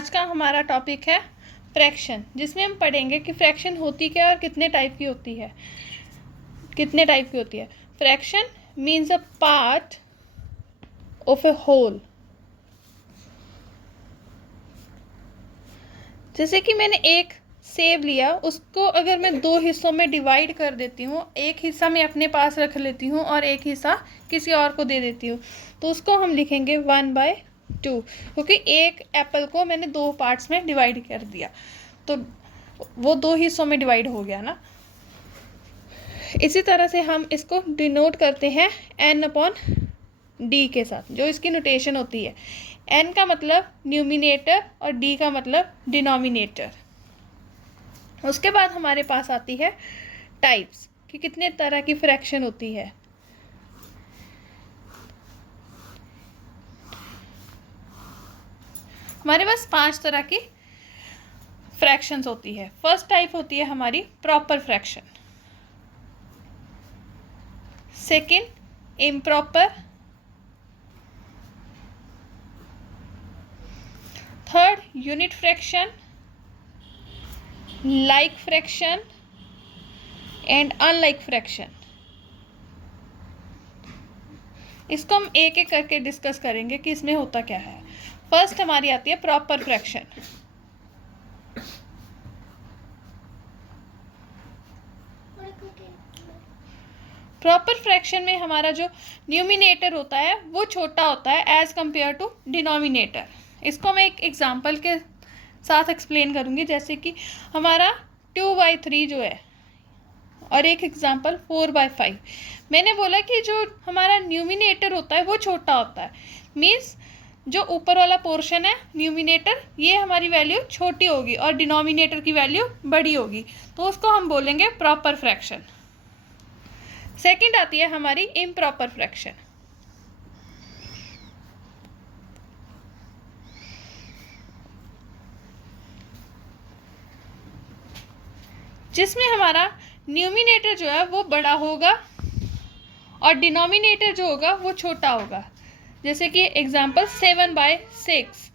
आज का हमारा टॉपिक है फ्रैक्शन, जिसमें हम पढ़ेंगे कि फ्रैक्शन होती क्या है और कितने टाइप की होती है। Fraction means a part of a whole. जैसे कि मैंने एक सेब लिया, उसको अगर मैं दो हिस्सों में डिवाइड कर देती हूँ, एक हिस्सा मैं अपने पास रख लेती हूँ और एक हिस्सा किसी और को दे देती हूँ, तो उसको हम लिखेंगे 1/2, क्योंकि एक एप्पल को मैंने दो पार्ट्स में डिवाइड कर दिया, तो वो दो हिस्सों में डिवाइड हो गया ना। इसी तरह से हम इसको डिनोट करते हैं n/d के साथ, जो इसकी नोटेशन होती है। n का मतलब न्यूमिनेटर और d का मतलब डिनोमिनेटर। उसके बाद हमारे पास आती है टाइप्स, कि कितने तरह की फ्रैक्शन होती है। हमारे पास 5 तरह की फ्रैक्शंस होती है। फर्स्ट टाइप होती है हमारी proper fraction, second improper, third unit fraction, like fraction and unlike fraction. इसको हम एक एक करके डिस्कस करेंगे कि इसमें होता क्या है। फर्स्ट हमारी आती है प्रॉपर फ्रैक्शन। प्रॉपर फ्रैक्शन में हमारा जो न्यूमिनेटर होता है वो छोटा होता है एज कंपेयर टू डिनोमिनेटर। इसको मैं एक एग्जांपल के साथ एक्सप्लेन करूंगी, जैसे कि हमारा 2/3 जो है और एक एग्जांपल 4/5। मैंने बोला कि जो हमारा न्यूमिनेटर होता है वो छोटा होता है, मीन्स जो ऊपर वाला पोर्शन है न्यूमिनेटर, ये हमारी वैल्यू छोटी होगी और डिनोमिनेटर की वैल्यू बड़ी होगी, तो उसको हम बोलेंगे प्रॉपर फ्रैक्शन। सेकंड आती है हमारी इम्प्रॉपर फ्रैक्शन। जिसमें हमारा न्यूमिनेटर जो है वो बड़ा होगा और डिनोमिनेटर जो होगा वो छोटा होगा। जैसे कि एग्जांपल 7/6,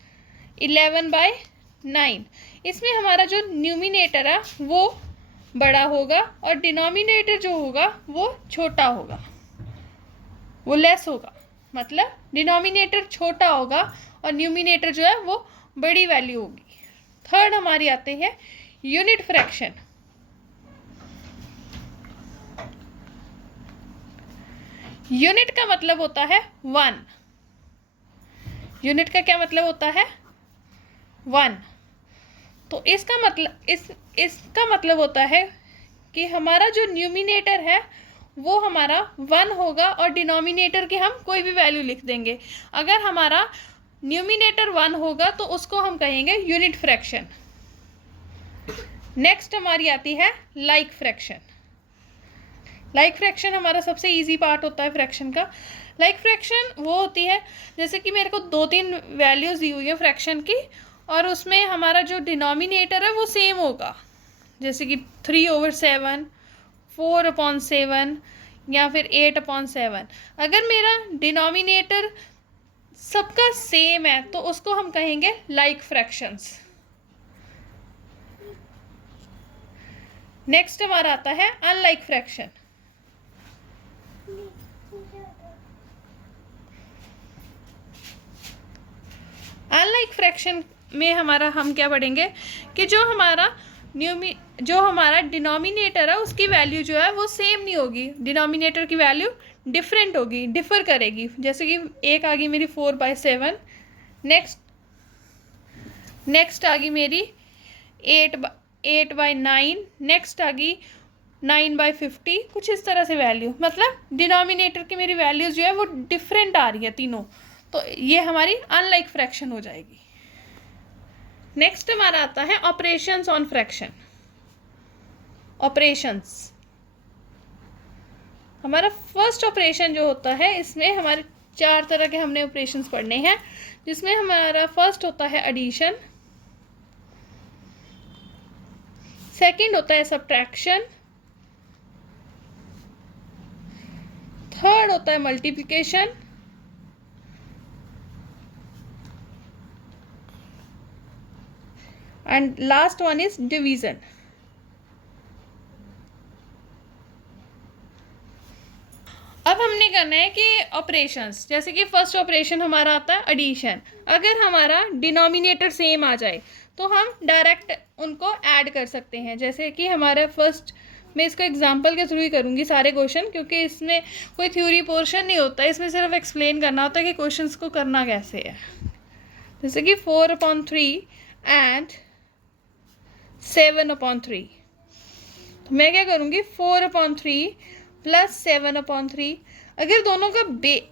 11/9। इसमें हमारा जो न्यूमिनेटर है वो बड़ा होगा और डिनोमिनेटर जो होगा वो छोटा होगा, वो लेस होगा। मतलब डिनोमिनेटर छोटा होगा और न्यूमिनेटर जो है वो बड़ी वैल्यू होगी। थर्ड हमारी आते हैं यूनिट फ्रैक्शन। यूनिट का मतलब होता है 1। यूनिट का क्या मतलब होता है? 1। तो इसका मतलब होता है कि हमारा जो न्यूमिनेटर है वो हमारा 1 होगा और डिनोमिनेटर की हम कोई भी वैल्यू लिख देंगे। अगर हमारा न्यूमिनेटर 1 होगा तो उसको हम कहेंगे यूनिट फ्रैक्शन। नेक्स्ट हमारी आती है लाइक फ्रैक्शन। लाइक फ्रैक्शन हमारा सबसे इजी पार्ट होता है फ्रैक्शन का। लाइक फ्रैक्शन वो होती है, जैसे कि मेरे को 2-3 वैल्यूज दी हुई है फ्रैक्शन की और उसमें हमारा जो डिनोमिनेटर है वो सेम होगा, जैसे कि 3/7, 4/7 या फिर 8/7। अगर मेरा डिनोमिनेटर सबका सेम है तो उसको हम कहेंगे लाइक फ्रैक्शंस। नेक्स्ट हमारा आता है अनलाइक फ्रैक्शन। अनलाइक फ्रैक्शन में हम क्या पढ़ेंगे कि जो हमारा डिनोमिनेटर है उसकी वैल्यू जो है वो सेम नहीं होगी, डिनोमिनेटर की वैल्यू डिफरेंट होगी, डिफर करेगी। जैसे कि एक आ गई मेरी 4/7, नेक्स्ट आ गई मेरी 8/9, नेक्स्ट आ गई 9/50, कुछ इस तरह से वैल्यू। मतलब डिनोमिनेटर की मेरी वैल्यूज जो है वो डिफरेंट आ रही है तीनों, तो ये हमारी अनलाइक फ्रैक्शन हो जाएगी। नेक्स्ट हमारा आता है ऑपरेशंस ऑन फ्रैक्शन। ऑपरेशंस हमारा फर्स्ट ऑपरेशन जो होता है, इसमें हमारे 4 तरह के हमने ऑपरेशंस पढ़ने हैं, जिसमें हमारा फर्स्ट होता है एडिशन, सेकंड होता है सब्ट्रैक्शन, थर्ड होता है multiplication, and last one is division. अब हमने करना है कि ऑपरेशंस, जैसे कि फर्स्ट ऑपरेशन हमारा आता है एडिशन। अगर हमारा डिनोमिनेटर सेम आ जाए तो हम डायरेक्ट उनको ऐड कर सकते हैं। जैसे कि हमारा फर्स्ट, मैं इसको एग्जांपल के थ्रू ही करूँगी सारे क्वेश्चन, क्योंकि इसमें कोई थ्योरी पोर्शन नहीं होता, इसमें सिर्फ एक्सप्लेन करना होता है कि क्वेश्चंस को करना कैसे है। जैसे कि 4/3 एंड 7/3, तो मैं क्या करूँगी 4/3 प्लस 7/3। अगर दोनों का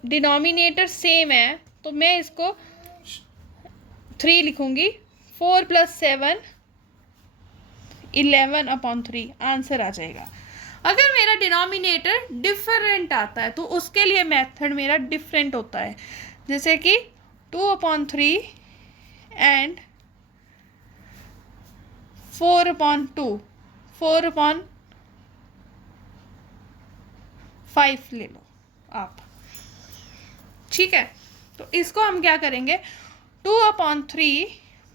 डिनोमिनेटर सेम है तो मैं इसको 3 लिखूँगी। 4 + 7 11/3 आंसर आ जाएगा। अगर मेरा डिनोमिनेटर डिफरेंट आता है तो उसके लिए मेथड मेरा डिफरेंट होता है। जैसे कि 2/3 एंड 4/2, 4/5 ले लो आप, ठीक है। तो इसको हम क्या करेंगे 2/3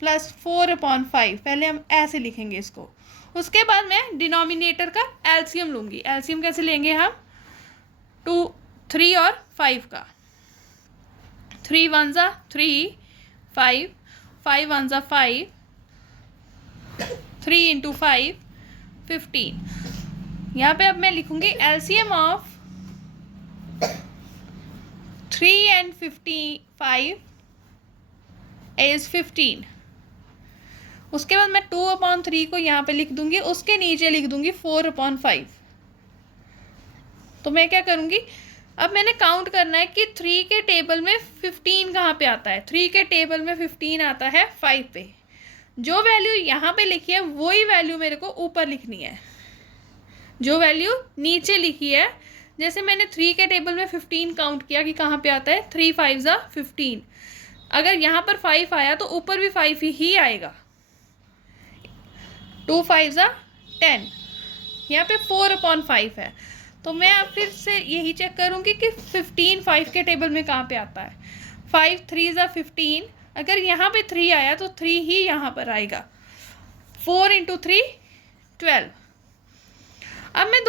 प्लस 4/5, पहले हम ऐसे लिखेंगे इसको। उसके बाद मैं डिनोमिनेटर का एलसीएम लूँगी। एलसीएम कैसे लेंगे हम 3 और 5 का। 3 1 ज़ा 3, 5 5 1 ज़ा 5, 3 × 5 15। यहाँ पे अब मैं लिखूँगी एलसीएम ऑफ 3 and 55 is 15। उसके बाद मैं 2/3 को यहाँ पे लिख दूँगी, उसके नीचे लिख दूँगी 4/5। तो मैं क्या करूँगी, अब मैंने काउंट करना है कि 3 के टेबल में 15 कहाँ पे आता है। 3 के टेबल में 15 आता है 5 पे। जो वैल्यू यहाँ पे लिखी है वही वैल्यू मेरे को ऊपर लिखनी है। जो वैल्यू नीचे लिखी है, जैसे मैंने 3 के टेबल में 15 काउंट किया कि कहाँ पे आता है 3 5 ज़ा 15। अगर यहाँ पर 5 आया तो ऊपर भी 5 ही आएगा। 2 5 ज़ा 10, यहाँ पे 4/5 है। तो मैं अब फिर से यही चेक करूँगी कि 15 5 के टेबल में कहाँ पे आता है। 5 3 ज़ा 15, अगर यहाँ पे 3 आया तो 3 ही यहाँ पर आएगा। 4 × 3 12। अब मैं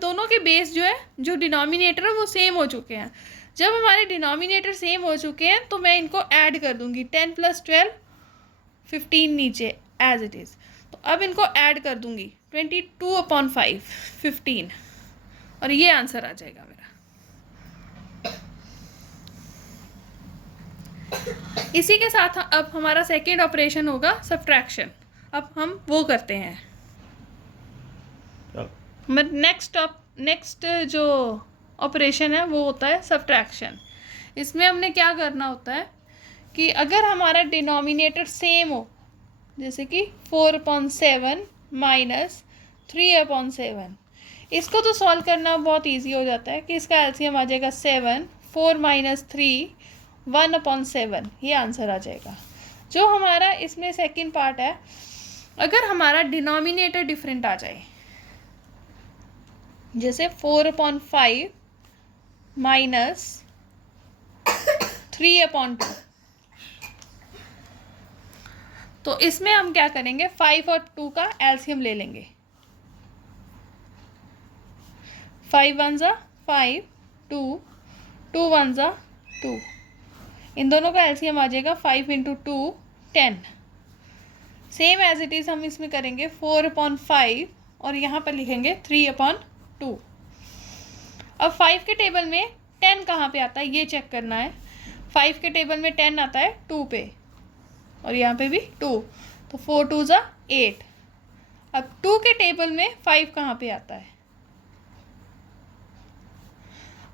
दोनों के बेस जो है, जो डिनोमिनेटर है वो सेम हो चुके हैं। जब हमारे डिनोमिनेटर सेम हो चुके हैं तो मैं इनको ऐड कर दूंगी। 10 + 12 15 नीचे एज इट इज़। तो अब इनको ऐड कर दूंगी 22/5 15, और ये आंसर आ जाएगा मेरा। इसी के साथ अब हमारा सेकेंड ऑपरेशन होगा सब्ट्रैक्शन। अब हम वो करते हैं। नेक्स्ट जो ऑपरेशन है वो होता है सब्ट्रैक्शन। इसमें हमने क्या करना होता है कि अगर हमारा डिनोमिनेटर सेम हो, जैसे कि 4/7 माइनस 3/7, इसको तो सॉल्व करना बहुत इजी हो जाता है कि इसका एलसीएम आ जाएगा 7, 4 - 3 1/7, ये आंसर आ जाएगा। जो हमारा इसमें सेकंड पार्ट है, अगर हमारा डिनोमिनेटर डिफरेंट आ जाए, जैसे 4/5 माइनस 3/2, तो इसमें हम क्या करेंगे 5 और 2 का एलसीएम ले लेंगे। 5 1 ज़ा 5, 2 2 1 ज़ा 2, इन दोनों का एलसीएम आ जाएगा 5 × 2 10। सेम एज इट इज़ हम इसमें करेंगे 4/5 और यहाँ पर लिखेंगे 3/2। अब 5 के टेबल में 10 कहाँ पे आता है ये चेक करना है। 5 के टेबल में 10 आता है 2 पे, और यहाँ पे भी 2, तो 4 2 ज़ा 8। अब 2 के टेबल में 5 कहाँ पे आता है,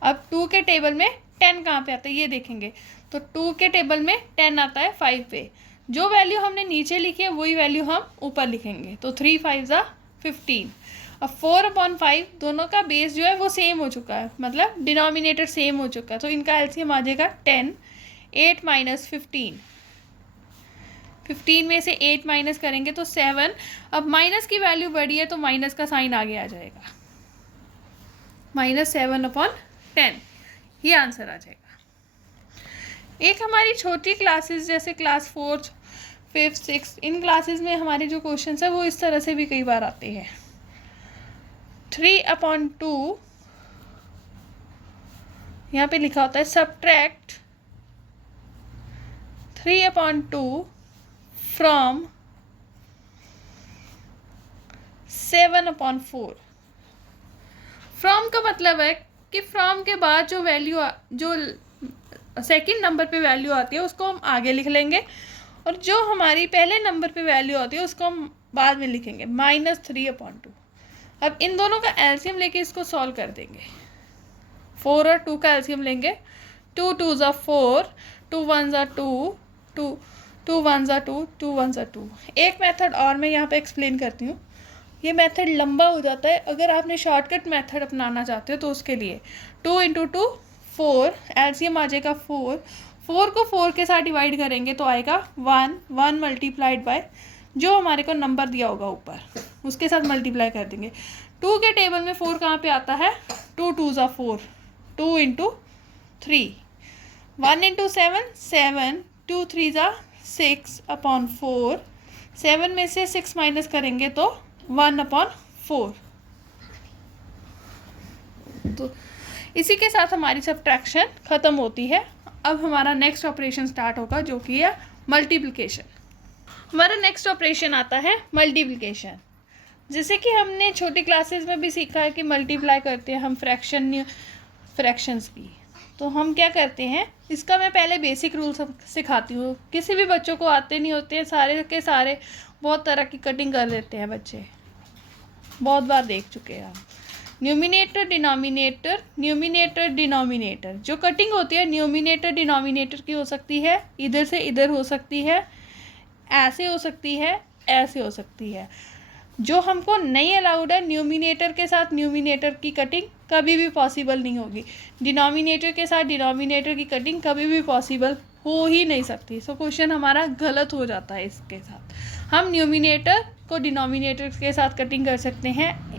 अब 2 के टेबल में 10 कहाँ पे आता है ये देखेंगे। तो 2 के टेबल में 10 आता है 5 पे। जो वैल्यू हमने नीचे लिखी है वही वैल्यू हम ऊपर लिखेंगे। तो 3 5 ज़ा 15। अब 4/5 दोनों का बेस जो है वो सेम हो चुका है, मतलब डिनोमिनेटर सेम हो चुका है, तो इनका एलसीएम आ जाएगा 10। 8 - 15, 15 में से 8 माइनस करेंगे तो 7। अब माइनस की वैल्यू बढ़ी है तो माइनस का साइन आगे आ जाएगा, -7/10, ये आंसर आ जाएगा। एक हमारी छोटी क्लासेस जैसे क्लास 4th 5th 6th इन क्लासेस में हमारे जो क्वेश्चंस है वो इस तरह से भी कई बार आते हैं। 3/2 यहाँ पे लिखा होता है सब्ट्रैक्ट 3/2 फ्रॉम 7/4। फ्रॉम का मतलब है कि फ्रॉम के बाद जो वैल्यू जो सेकंड नंबर पे वैल्यू आती है उसको हम आगे लिख लेंगे, और जो हमारी पहले नंबर पे वैल्यू आती है उसको हम बाद में लिखेंगे -3/2। अब इन दोनों का एलसीएम लेके इसको सॉल्व कर देंगे। 4 और 2 का एलसीएम लेंगे। 2 2s are 4, 2 1s are 2, 2 1s are 2, 2 1s are 2। एक मेथड और मैं यहाँ पे एक्सप्लेन करती हूँ। ये मेथड लंबा हो जाता है, अगर आपने शॉर्टकट मेथड अपनाना चाहते हो तो उसके लिए 2 × 2 4, एलसीएम आ जाएगा 4। 4 को 4 के साथ डिवाइड करेंगे तो आएगा 1 मल्टीप्लाइड बाय जो हमारे को नंबर दिया होगा ऊपर उसके साथ मल्टीप्लाई कर देंगे। 2 के टेबल में 4 कहाँ पे आता है? 2 2s are 4, 2 × 3, 1 × 7 7, 2 3s are 6/4। 7 में से 6 माइनस करेंगे तो 1/4। तो इसी के साथ हमारी सब्ट्रैक्शन ख़त्म होती है। अब हमारा नेक्स्ट ऑपरेशन स्टार्ट होगा जो कि है मल्टीप्लिकेशन। हमारा नेक्स्ट ऑपरेशन आता है मल्टीप्लिकेशन। जैसे कि हमने छोटी क्लासेस में भी सीखा है कि मल्टीप्लाई करते हैं हम फ्रैक्शंस की। तो हम क्या करते हैं, इसका मैं पहले बेसिक रूल सिखाती हूँ। किसी भी बच्चों को आते नहीं होते हैं, सारे के सारे बहुत तरह की कटिंग कर देते हैं बच्चे, बहुत बार देख चुके हैं हम। न्यूमिनेटर डिनोमिनेटर जो कटिंग होती है न्यूमिनेटर डिनोमिनेटर की हो सकती है, इधर से इधर हो सकती है, ऐसे हो सकती है, ऐसे हो सकती है। जो हमको नहीं अलाउड है, न्यूमिनेटर के साथ न्यूमिनेटर की कटिंग कभी भी पॉसिबल नहीं होगी। डिनोमिनेटर के साथ डिनोमिनेटर की कटिंग कभी भी पॉसिबल हो ही नहीं सकती। सो क्वेश्चन हमारा गलत हो जाता है इसके साथ। हम न्यूमिनेटर को डिनोमिनेटर के साथ कटिंग कर सकते हैं,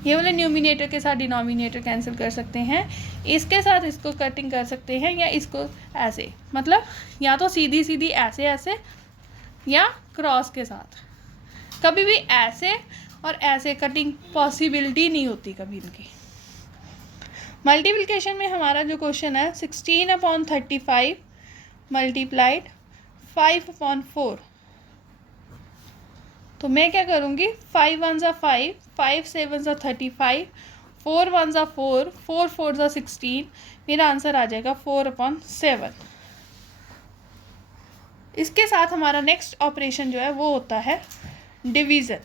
ये वाले न्यूमिनेटर के साथ डिनोमिनेटर कैंसिल कर सकते हैं, इसके साथ इसको कटिंग कर सकते हैं, या इसको ऐसे, मतलब या तो सीधी सीधी ऐसे ऐसे या क्रॉस के साथ। कभी भी ऐसे और ऐसे कटिंग पॉसिबिलिटी नहीं होती कभी इनकी। मल्टीप्लिकेशन में हमारा जो क्वेश्चन है 16/35 मल्टीप्लाइड 5/4। तो मैं क्या करूँगी, 5 1s are 5, 5 7s are 35, 4 1s are 4, 4 4s are 16। मेरा आंसर आ जाएगा 4/7। इसके साथ हमारा नेक्स्ट ऑपरेशन जो है वो होता है डिवीज़न,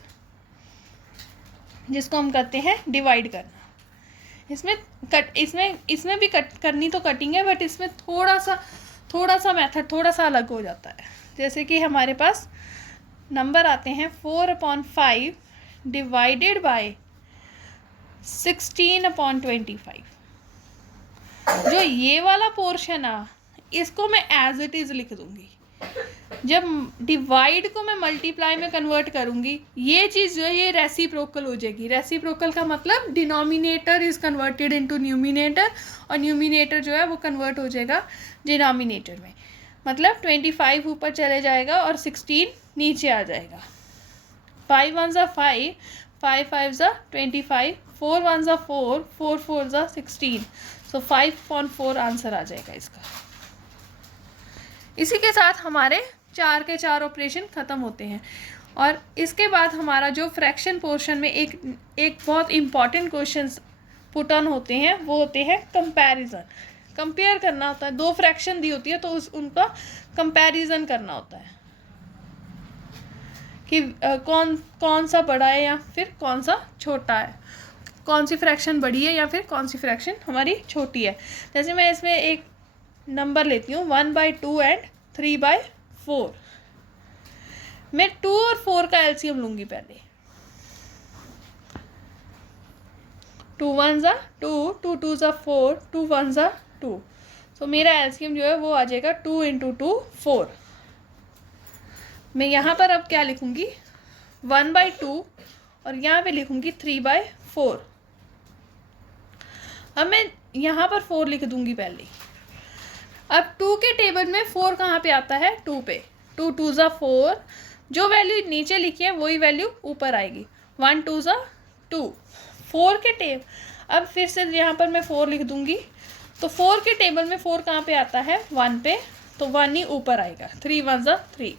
जिसको हम कहते हैं डिवाइड करना। इसमें भी कट करनी तो कटिंग है, बट इसमें थोड़ा सा मेथड थोड़ा सा अलग हो जाता है। जैसे कि हमारे पास नंबर आते हैं 4/5 डिवाइडेड बाय 16/25। जो ये वाला पोर्शन है इसको मैं एज इट इज़ लिख दूंगी। जब डिवाइड को मैं मल्टीप्लाई में कन्वर्ट करूंगी, ये चीज़ जो है ये रेसिप्रोकल हो जाएगी। रेसिप्रोकल का मतलब denominator is converted into numerator, और न्यूमिनेटर जो है वो कन्वर्ट हो जाएगा डिनोमिनेटर में। मतलब 25 ऊपर चले जाएगा और 16 नीचे आ जाएगा। 5 1s are 5, 5 5s are 25, 4 1s are 4, 4 4s are 16। So 5/4 answer आ जाएगा इसका। इसी के साथ हमारे 4 के 4 ऑपरेशन ख़त्म होते हैं। और इसके बाद हमारा जो फ्रैक्शन पोर्शन में एक बहुत इम्पॉर्टेंट क्वेश्चन पुट ऑन होते हैं, वो होते हैं कंपैरिजन। कंपेयर करना होता है, दो फ्रैक्शन दी होती है तो उनका कंपैरिजन करना होता है कि कौन सा बड़ा है या फिर कौन सा छोटा है, कौन सी फ्रैक्शन बड़ी है या फिर कौन सी फ्रैक्शन हमारी छोटी है। जैसे मैं इसमें एक नंबर लेती हूँ 1/2 एंड 3/4। मैं 2 और 4 का एलसीएम लूँगी पहले। 2 1s are 2, 2 2s are 4, 2 1s are 2। सो मेरा एलसीएम जो है वो आ जाएगा 2 × 2 4। मैं यहाँ पर अब क्या लिखूँगी, 1/2, और यहाँ पे लिखूँगी 3/4। अब मैं यहाँ पर 4 लिख दूँगी पहले। अब 2 के टेबल में 4 कहाँ पे आता है, 2 पे। 2 2 ज़ा 4, जो वैल्यू नीचे लिखी है वही वैल्यू ऊपर आएगी। 1 2 ज़ा 2, 4 के टेबल, अब फिर से यहाँ पर मैं 4 लिख दूँगी, तो 4 के टेबल में 4 कहाँ पे आता है, 1 पे, तो 1 ही ऊपर आएगा। 3 1 ज़ा 3।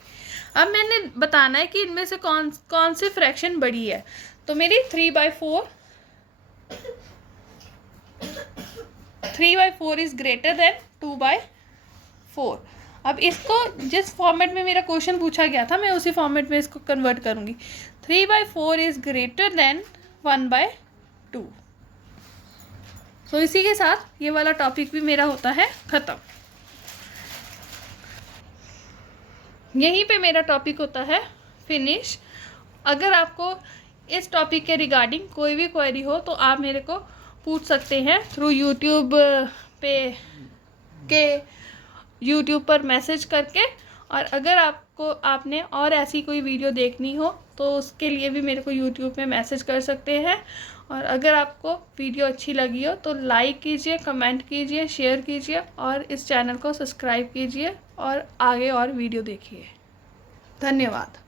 अब मैंने बताना है कि इनमें से कौन सी फ्रैक्शन बड़ी है, तो मेरी 3/4 इज़ ग्रेटर देन 2/4। अब इसको जिस फॉर्मेट में मेरा क्वेश्चन पूछा गया था मैं उसी फॉर्मेट में इसको कन्वर्ट करूँगी। 3/4 इज़ ग्रेटर देन 1/2। सो इसी के साथ ये वाला टॉपिक भी मेरा होता है ख़त्म। यहीं पे मेरा टॉपिक होता है फिनिश। अगर आपको इस टॉपिक के रिगार्डिंग कोई भी क्वेरी हो तो आप मेरे को पूछ सकते हैं थ्रू यूट्यूब पर मैसेज करके। और अगर आपने और ऐसी कोई वीडियो देखनी हो तो उसके लिए भी मेरे को यूट्यूब में मैसेज कर सकते हैं। और अगर आपको वीडियो अच्छी लगी हो तो लाइक कीजिए, कमेंट कीजिए, शेयर कीजिए और इस चैनल को सब्सक्राइब कीजिए और आगे और वीडियो देखिए। धन्यवाद।